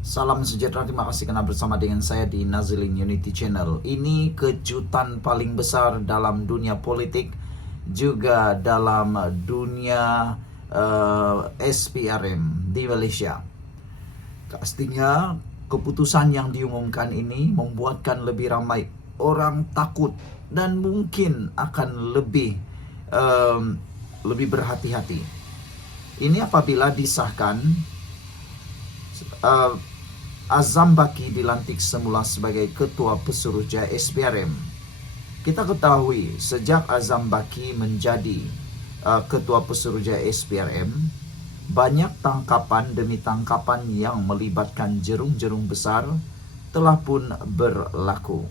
Salam sejahtera, terima kasih karena bersama dengan saya di Nazilin Unity Channel. Ini kejutan paling besar dalam dunia politik, juga dalam dunia SPRM di Malaysia. Pastinya keputusan yang diumumkan ini membuatkan lebih ramai orang takut dan mungkin akan lebih berhati-hati. Ini apabila disahkan Azam Baki dilantik semula sebagai Ketua Pesuruhjaya SPRM. Kita ketahui sejak Azam Baki menjadi Ketua Pesuruhjaya SPRM, banyak tangkapan demi tangkapan yang melibatkan jerung-jerung besar telah pun berlaku.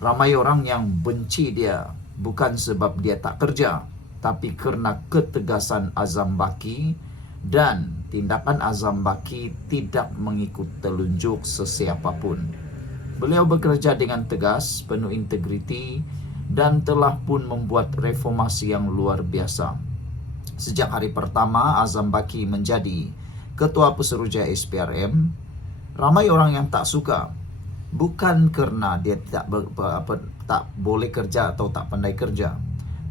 Ramai orang yang benci dia bukan sebab dia tak kerja, tapi kerana ketegasan Azam Baki dan tindakan Azam Baki tidak mengikut telunjuk sesiapapun. Beliau bekerja dengan tegas, penuh integriti, dan telah pun membuat reformasi yang luar biasa. Sejak hari pertama Azam Baki menjadi Ketua Pesuruhjaya SPRM, ramai orang yang tak suka. Bukan kerana dia tak boleh kerja atau tak pandai kerja,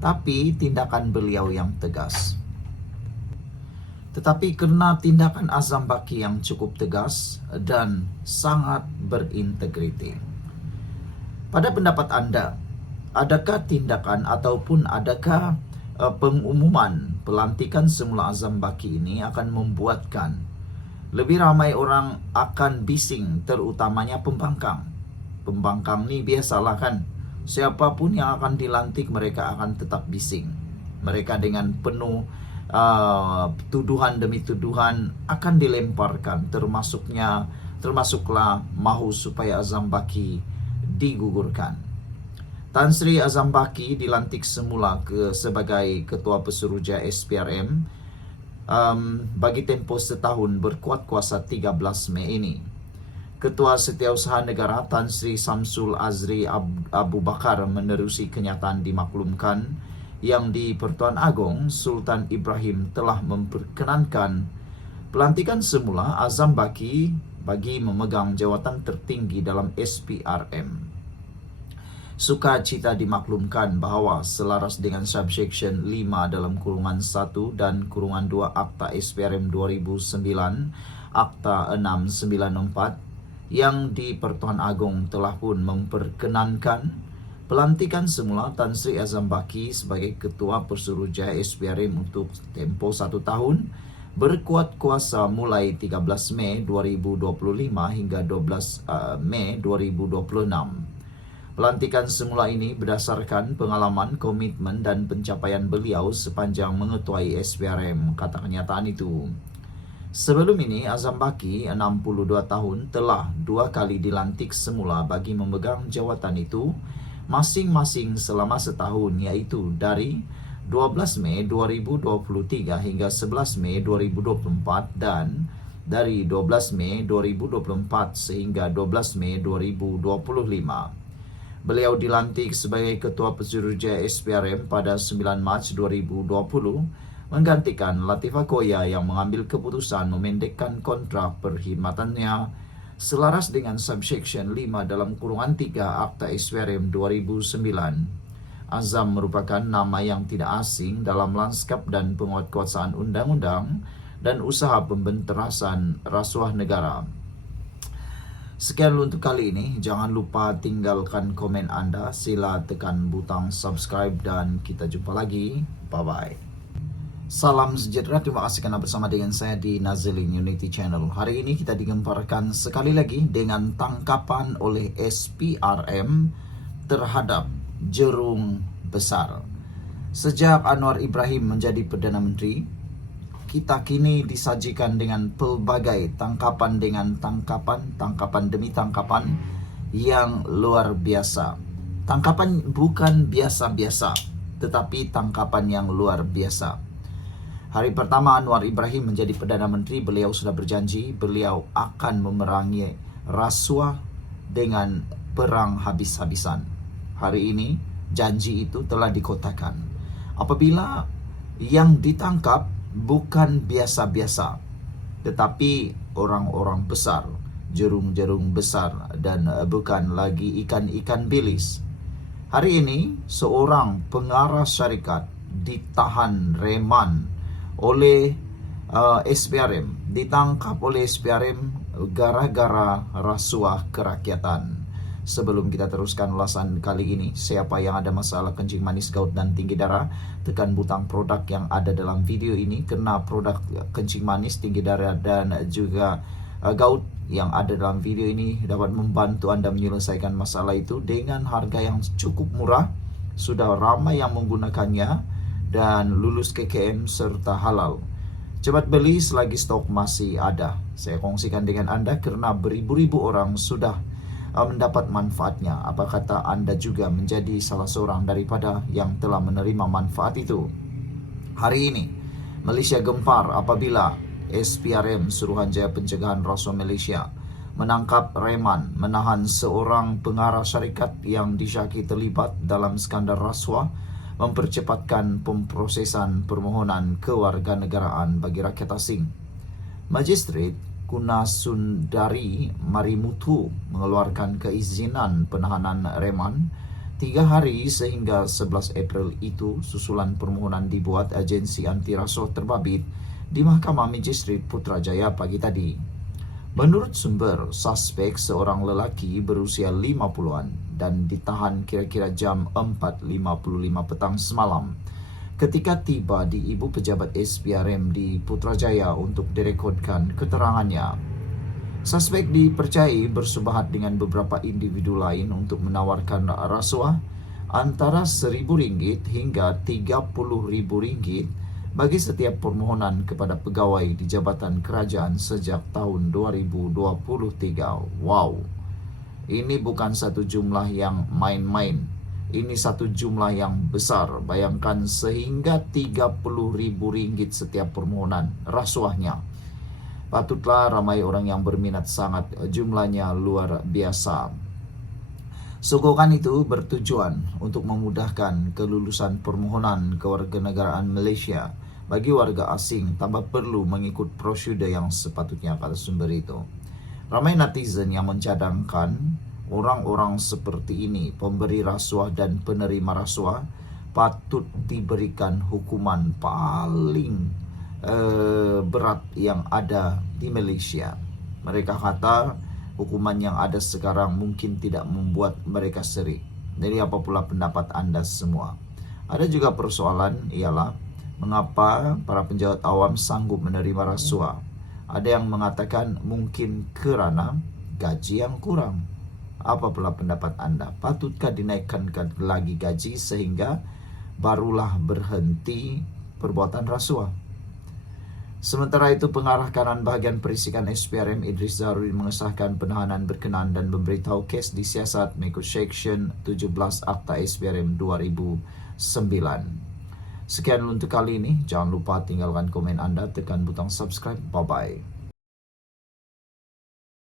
tapi tindakan beliau yang tegas. Tetapi kerana tindakan Azam Baki yang cukup tegas dan sangat berintegriti. Pada pendapat anda, adakah tindakan ataupun adakah pengumuman pelantikan semula Azam Baki ini akan membuatkan lebih ramai orang akan bising, terutamanya pembangkang. Pembangkang ni biasalah kan, siapapun yang akan dilantik mereka akan tetap bising. Mereka dengan penuh tuduhan demi tuduhan akan dilemparkan, termasuklah mahu supaya Azam Baki digugurkan. Tan Sri Azam Baki dilantik semula sebagai Ketua Pesuruhjaya SPRM bagi tempoh setahun berkuat kuasa 13 Mei ini. Ketua Setiausaha Negara Tan Sri Samsul Azri Abu Bakar menerusi kenyataan dimaklumkan yang di Pertuan Agong Sultan Ibrahim telah memperkenankan pelantikan semula Azam Baki bagi memegang jawatan tertinggi dalam SPRM. Sukacita dimaklumkan bahawa selaras dengan subsection 5 dalam kurungan 1 dan kurungan 2 Akta SPRM 2009, Akta 694 yang di Pertuan Agong telah pun memperkenankan pelantikan semula Tan Sri Azam Baki sebagai Ketua Pesuruhjaya SPRM untuk tempoh 1 tahun berkuat kuasa mulai 13 Mei 2025 hingga 12 Mei 2026. Pelantikan semula ini berdasarkan pengalaman, komitmen dan pencapaian beliau sepanjang mengetuai SPRM, kata kenyataan itu. Sebelum ini, Azam Baki, 62 tahun, telah 2 kali dilantik semula bagi memegang jawatan itu, masing-masing selama setahun, iaitu dari 12 Mei 2023 hingga 11 Mei 2024 dan dari 12 Mei 2024 sehingga 12 Mei 2025. Beliau dilantik sebagai Ketua Pesuruhjaya SPRM pada 9 Mac 2020, menggantikan Latifah Koya yang mengambil keputusan memendekkan kontrak perkhidmatannya selaras dengan subsection 5 dalam kurungan 3 Akta SPRM 2009. Azam merupakan nama yang tidak asing dalam lanskap dan penguatkuasaan undang-undang dan usaha pembenterasan rasuah negara. Sekian untuk kali ini. Jangan lupa tinggalkan komen anda. Sila tekan butang subscribe dan kita jumpa lagi. Bye-bye. Salam sejahtera. Terima kasih kerana bersama dengan saya di Nazilin Unity Channel. Hari ini kita digemparkan sekali lagi dengan tangkapan oleh SPRM terhadap jerung besar. Sejak Anwar Ibrahim menjadi Perdana Menteri, kita kini disajikan dengan pelbagai tangkapan demi tangkapan yang luar biasa. Tangkapan bukan biasa-biasa, tetapi tangkapan yang luar biasa. Hari pertama Anwar Ibrahim menjadi Perdana Menteri, beliau sudah berjanji beliau akan memerangi rasuah dengan perang habis-habisan. Hari ini janji itu telah dikotakan. Apabila yang ditangkap bukan biasa-biasa, tetapi orang-orang besar jerung-jerung besar dan bukan lagi ikan-ikan bilis. Hari ini, seorang pengarah syarikat ditahan reman oleh SPRM, ditangkap oleh SPRM gara-gara rasuah kerakyatan. Sebelum kita teruskan ulasan kali ini, siapa yang ada masalah kencing manis, gout, dan tinggi darah, tekan butang produk yang ada dalam video ini, karena produk kencing manis, tinggi darah, dan juga gout yang ada dalam video ini dapat membantu Anda menyelesaikan masalah itu dengan harga yang cukup murah. Sudah ramai yang menggunakannya dan lulus KKM serta halal. Cepat beli selagi stok masih ada. Saya kongsikan dengan Anda karena beribu-ribu orang sudah mendapat manfaatnya. Apa kata Anda juga menjadi salah seorang daripada yang telah menerima manfaat itu? Hari ini, Malaysia gempar apabila SPRM Suruhanjaya Pencegahan Rasuah Malaysia menangkap reman, menahan seorang pengarah syarikat yang disyaki terlibat dalam skandal rasuah, mempercepatkan pemprosesan permohonan kewarganegaraan bagi rakyat asing. Magistrate Kunasundari Marimuthu mengeluarkan keizinan penahanan reman 3 hari sehingga 11 April itu susulan permohonan dibuat agensi anti rasuah terbabit di Mahkamah Magistrate Putrajaya pagi tadi. Menurut sumber, suspek seorang lelaki berusia 50-an dan ditahan kira-kira jam 4.55 petang semalam ketika tiba di Ibu Pejabat SPRM di Putrajaya untuk direkodkan keterangannya. Suspek dipercayai bersubahat dengan beberapa individu lain untuk menawarkan rasuah antara RM1.000 hingga RM30.000 bagi setiap permohonan kepada pegawai di Jabatan Kerajaan sejak tahun 2023. Wow, ini bukan satu jumlah yang main-main. Ini satu jumlah yang besar. Bayangkan sehingga RM30.000 setiap permohonan rasuahnya. Patutlah ramai orang yang berminat sangat, jumlahnya luar biasa. Sogokan itu bertujuan untuk memudahkan kelulusan permohonan kewarganegaraan Malaysia bagi warga asing tanpa perlu mengikut prosedur yang sepatutnya, kata sumber itu. Ramai netizen yang mencadangkan orang-orang seperti ini, pemberi rasuah dan penerima rasuah, patut diberikan hukuman paling berat yang ada di Malaysia. Mereka kata hukuman yang ada sekarang mungkin tidak membuat mereka serik. Jadi apa pula pendapat Anda semua? Ada juga persoalan ialah mengapa para penjawat awam sanggup menerima rasuah. Ada yang mengatakan mungkin kerana gaji yang kurang. Apa pula pendapat Anda? Patutkah dinaikkan lagi gaji sehingga barulah berhenti perbuatan rasuah? Sementara itu, pengarah kanan bahagian perisikan SPRM Idris Zahrudin mengesahkan penahanan berkenaan dan memberitahu kes disiasat mengikut Seksyen 17 Akta SPRM 2009. Sekian untuk kali ini. Jangan lupa tinggalkan komen Anda, tekan butang subscribe. Bye-bye.